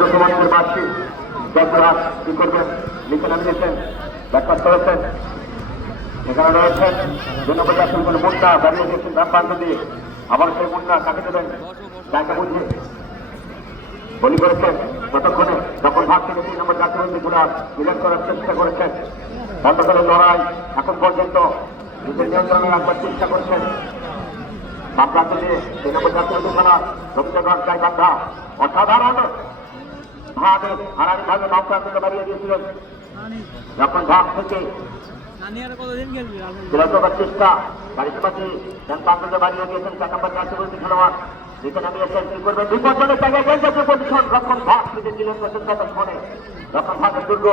মুসলমানদের বাসী দশরাত কি করবেন লিখে নামিয়েছেন ব্যাখ্যা করেছেন। এখানে রয়েছেন জনপদ আসল কোনো মুন্না দাঁড়িয়ে গেছেন রামবান্ধ দিয়ে, আবার সেই মুন্না কাকে দেবেন যাকে বুঝে বলি করেছেন। ততক্ষণে যখন ভাগ থেকে 3 নম্বর জাতীয় ঘোড়া মিলন করার চেষ্টা করেছেন, অন্তত লড়াই এখন পর্যন্ত নিজের নিয়ন্ত্রণে রাখবার চেষ্টা করছেন। বাম প্রান্ত দিয়ে 3 নম্বর জাতীয় ঘোড়া রবীন্দ্রনাথ গায়ে বান্ধা অসাধারণ ভাবে হারানি ভাবে বাম প্রান্তকে বাড়িয়ে দিয়েছিলেন। যখন ভাগ থেকে চেষ্টা বাড়িতে বাড়ি প্রান্তকে বাড়িয়ে দিয়েছেন 4 নম্বর জাতীয় খেলোয়াড় লিখে নামিয়েছেন। কি করবেন বিপজ্জনক জায়গায় গেছে পজিশন, রক্ষণ ভাগ থেকে দিলেন প্রচন্ড রক্ষণ ভাগের দুর্গ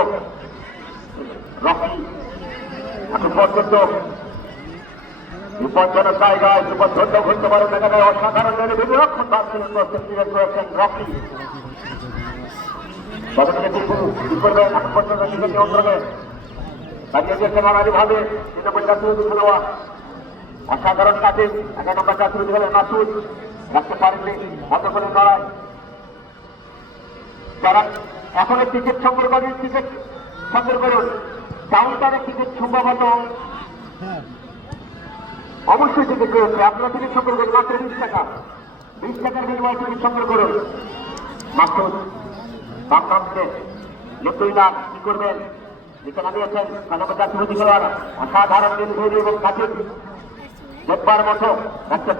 রকি এখন পর্যন্ত বিপজ্জনক জায়গায় বিপজ্জন্য ঘটতে পারে দেখা যায়। অসাধারণ রক্ষণ ভাগ ছিলেন করেছেন রকি। কি করবেন এখন পর্যন্ত নিজের নিয়ন্ত্রণে দাঁড়িয়ে দিয়েছেন হারানি ভাবে 3 নম্বর জাতীয় খেলোয়াড় অসাধারণ কাজে 11 নম্বর জাতীয় খেলোয়াড় মাসুদ রাখতে পারেননি। হতে করে লড়াই যারা এখন টিকিট সংগ্রহ করেন, টিকিট সংগ্রহ করুন। কাউন্টারে টিকিট সম্ভবত অবশ্যই টিকিট রয়েছে, আপনারা টিকিট সংগ্রহ করুন মাত্র 20 টাকা। 20 টাকার বিনিময়ে টিকিট সংগ্রহ করুন। মাসুদ বামকে লেফটেন্যান্ট কি করবেন লিখে নামিয়েছেন 6 নম্বর জাতীয় খেলোয়াড় অসাধারণ এবং কাজে দেখবার মতো রাখতে